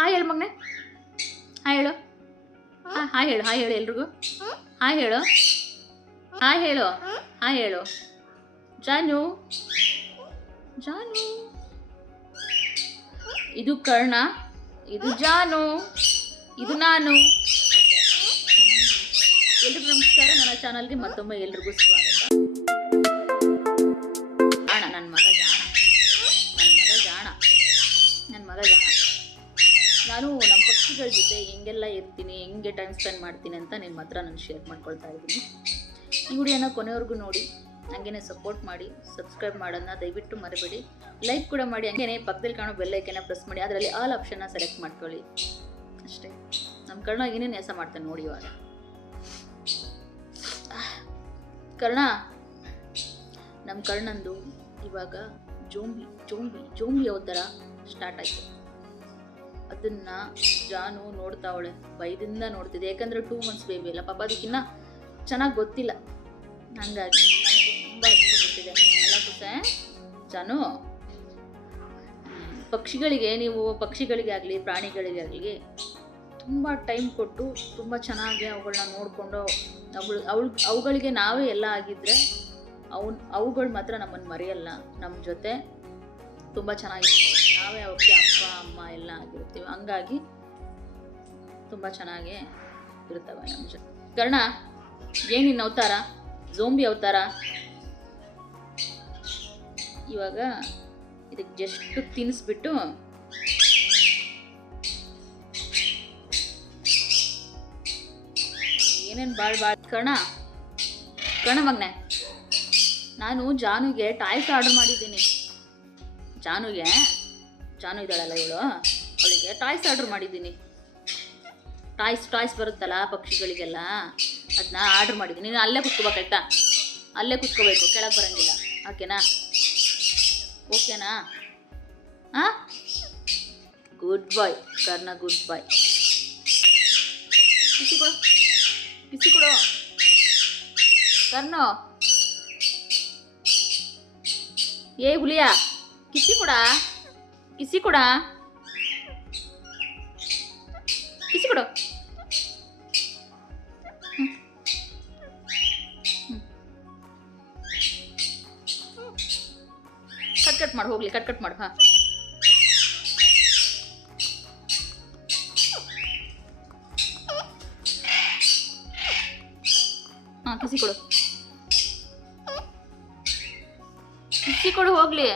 Hi ಹೇಳು ಮಗನೆ, hi ಹೇಳು. Hi ಹೇಳು, ಹಾಯ್ ಹೇಳು ಎಲ್ರಿಗೂ. ಹಾಯ್ ಹೇಳು, ಹಾಯ್ ಹೇಳು, ಹಾಯ್ ಹೇಳು. ಜಾನು, ಜಾನು. ಇದು ಕರ್ಣ, ಇದು ಜಾನು, ಇದು ನಾನು. ಎಲ್ರಿಗೂ ನಮಸ್ಕಾರ. ನನ್ನ ಚಾನಲ್ಗೆ ಮತ್ತೊಮ್ಮೆ ಎಲ್ರಿಗೂ ಸ್ವಾಗತ. ನನ್ನ ಮಗ ಜಾಣ, ನನ್ನ ಮಗ ಜಾಣ. ನಾನು ನಮ್ಮ ಪಕ್ಷಿಗಳ ಜೊತೆ ಹೆಂಗೆಲ್ಲ ಇರ್ತೀನಿ, ಹೆಂಗೆ ಟೈಮ್ ಸ್ಪೆಂಡ್ ಮಾಡ್ತೀನಿ ಅಂತ ನಿಮ್ಮ ಹತ್ರ ನಾನು ಶೇರ್ ಮಾಡ್ಕೊಳ್ತಾ ಇದ್ದೀನಿ. ಈ ವಿಡಿಯೋನ ಕೊನೆವರೆಗೂ ನೋಡಿ, ಹಂಗೇನೆ ಸಪೋರ್ಟ್ ಮಾಡಿ, ಸಬ್ಸ್ಕ್ರೈಬ್ ಮಾಡೋದನ್ನ ದಯವಿಟ್ಟು ಮರಿಬೇಡಿ. ಲೈಕ್ ಕೂಡ ಮಾಡಿ, ಹಂಗೇನೆ ಪಕ್ಕದಲ್ಲಿ ಕಾಣೋ ಬೆಲ್ ಐಕನ್ನ ಪ್ರೆಸ್ ಮಾಡಿ, ಅದರಲ್ಲಿ ಆಲ್ ಆಪ್ಷನ್ನ ಸೆಲೆಕ್ಟ್ ಮಾಡ್ಕೊಳ್ಳಿ. ಅಷ್ಟೇ. ನಮ್ಮ ಕರ್ಣ ಏನೇನು ಕೆಲಸ ಮಾಡ್ತಾನೆ ನೋಡಿ. ಇವಾಗ ಕರ್ಣ, ನಮ್ಮ ಕರ್ಣಂದು ಇವಾಗ ಜೋಂಬಿ ಥರ ಸ್ಟಾರ್ಟ್ ಆಯಿತು. ಅದನ್ನು ಜಾನು ನೋಡ್ತಾವಳೆ, ಭಯದಿಂದ ನೋಡ್ತಿದ್ದೆ. ಯಾಕಂದರೆ 2 months ಬೇಬಿ ಅಲ್ಲ ಪಾಪ, ಅದಕ್ಕಿನ್ನ ಚೆನ್ನಾಗಿ ಗೊತ್ತಿಲ್ಲ. ಹಾಗಾಗಿ ತುಂಬ ಹಚ್ಕೊಂಡ್ಬಿಟ್ಟಿದೆ ಅಲ್ಲ ಕುಸೆ. ಜಾನು, ಪಕ್ಷಿಗಳಿಗೆ ಆಗಲಿ ಪ್ರಾಣಿಗಳಿಗಾಗಲಿ ತುಂಬ ಟೈಮ್ ಕೊಟ್ಟು ತುಂಬ ಚೆನ್ನಾಗಿ ಅವುಗಳನ್ನ ನೋಡಿಕೊಂಡು ಅವುಗಳಿಗೆ ನಾವೇ ಎಲ್ಲ ಆಗಿದ್ದರೆ ಅವುಗಳು ಮಾತ್ರ ನಮ್ಮನ್ನು ಮರೆಯಲ್ಲ. ನಮ್ಮ ಜೊತೆ ತುಂಬ ಚೆನ್ನಾಗಿರ್ತೀವಿ, ನಾವೇ ಅವಕ್ಕೆ ಅಪ್ಪ ಅಮ್ಮ ಎಲ್ಲ ಆಗಿರ್ತೀವಿ. ಹಂಗಾಗಿ ತುಂಬ ಚೆನ್ನಾಗೇ ಇರ್ತವೆ ನಮ್ಮ ಜೊತೆ. ಕರ್ಣ, ಏನಿನ್ನ ಅವತಾರ, ಝೋಂಬಿ ಅವತಾರ. ಇವಾಗ ಇದಕ್ಕೆ ಜಸ್ಟ್ ತಿನ್ನಿಸ್ಬಿಟ್ಟು ಏನೇನು ಬಾಳ್ ಕರ್ಣ ಮಗನೆ, ನಾನು ಜಾನುಗೆ ಟಾಯ್ಸ್ ಆರ್ಡರ್ ಮಾಡಿದ್ದೀನಿ. ಜಾನು ಇದ್ದಾಳಲ್ಲ ಇವಳು, ಅವಳಿಗೆ ಟಾಯ್ಸ್ ಆರ್ಡರ್ ಮಾಡಿದ್ದೀನಿ. ಟಾಯ್ಸ್ ಬರುತ್ತಲ್ಲ ಪಕ್ಷಿಗಳಿಗೆಲ್ಲ, ಅದನ್ನ ಆರ್ಡರ್ ಮಾಡಿದ್ದೀನಿ. ನೀನು ಅಲ್ಲೇ ಕುತ್ಕೋಬೇಕಾಯ್ತಾ, ಅಲ್ಲೇ ಕುತ್ಕೋಬೇಕು, ಕೆಳಗೆ ಬರೋಂಗಿಲ್ಲ. ಓಕೆನಾ? ಹಾಂ, ಗುಡ್ ಬಾಯ್ ಕರ್ಣ, ಗುಡ್ ಬಾಯ್. ಕಿಸಿ ಕೊಡು ಕರ್ಣ. ಏ ಹುಲಿಯಾ, ಕಿಸಿ ಕೊಡ. ಕಟ್ ಮಾಡು, ಹೋಗ್ಲಿ, ಕಟ್ ಮಾಡು. ಹಾಂ ಕಿಸಿ ಕೊಡು ಹೋಗ್ಲಿ.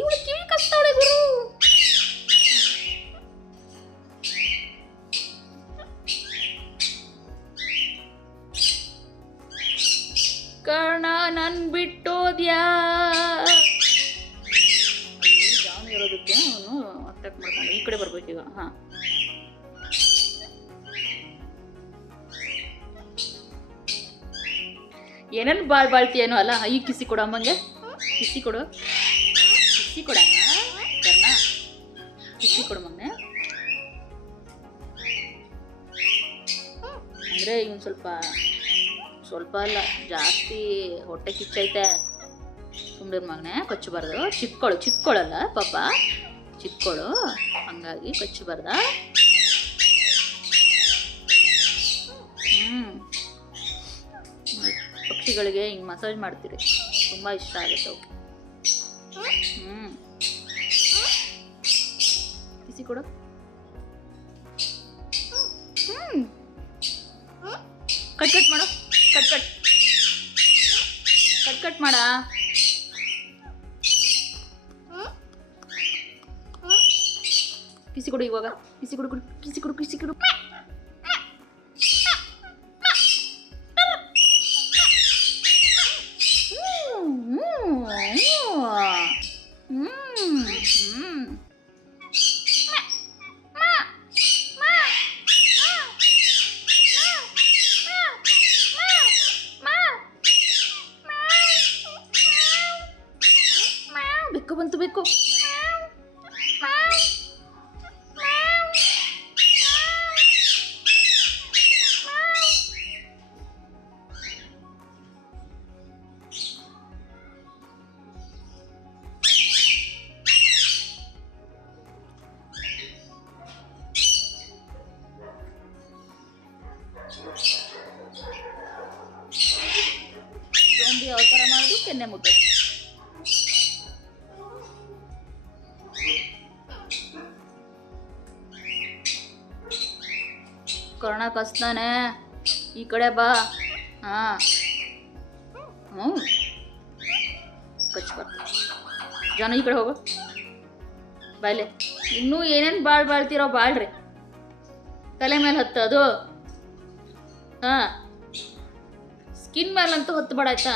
ಇವಳು ಕಿವಿ ಕಚ್ತಾವಳೆ ಗುರು. ಕರ್ಣ ನನ್ ಬಿಟ್ಟೋದ್ಯಾ. ಜಾನು ಇರೋದಕ್ಕೆ ಅವನು ಅಟ್ಯಾಕ್ ಮಾಡ್ಕೊಂಡು ಈ ಕಡೆ ಬರ್ಬೇಕೀಗ. ಹಾಂ, ಏನೇನು ಬಾಳ್ತೀಯೇನೋ ಅಲ್ಲ. ಈ ಕಿಸಿ ಕೊಡು ಅಮ್ಮಂಗೆ, ಕಿಸಿ ಕೊಡ ಕರ್ಣ, ಕಿಸಿ ಕೊಡು ಮಗನೆ. ಅಂದರೆ ಇವನು ಸ್ವಲ್ಪ ಅಲ್ಲ, ಜಾಸ್ತಿ ಹೊಟ್ಟೆ ಕಿಚ್ಚೈತೆ. ಸುಮ್ಮನೆ ಮಗನೆ, ಕಚ್ಚಬಾರ್ದು. ಚಿಕ್ಕಳಲ್ಲ ಪಾಪ, ಚಿಕ್ಕಳು, ಹಂಗಾಗಿ ಕಚ್ಚಬಾರ್ದ. ಪಕ್ಷಿಗಳಿಗೆ ಹಿಂಗೆ ಮಸಾಜ್ ಮಾಡ್ತೀರಿ, ತುಂಬ ಇಷ್ಟ ಆಗುತ್ತೆ ಅವಕ್ಕೆ. ಕಿಸಿ ಕೊಡು. ಕಟ್ ಮಾಡು, ಕಟ್ ಮಾಡ. ಕಿಸಿ ಕೊಡು ಇವಾಗ, ಕಿಸಿ ಕೊಡು. ಬೇಕು. ನೀನೇ ಮುಟ್ಟೋದು. ಕರ್ಣ ಕಸ್ತಾನೆ, ಈ ಕಡೆ ಬಾ. ಹಾಂ ಹ್ಞೂ ಕಚ್ ಬರ್ತ. ಜಾನು ಈ ಕಡೆ ಹೋಗು, ಬಾಯ್ಲೆ. ಇನ್ನೂ ಏನೇನು ಬಾಳ್ತಿರೋ ಬಾಳ್ರಿ. ತಲೆ ಮೇಲೆ ಹತ್ತದು. ಹಾಂ ಸ್ಕಿನ್ ಮೇಲಂತೂ ಹತ್ತು ಬೇಡ ಆಯ್ತಾ.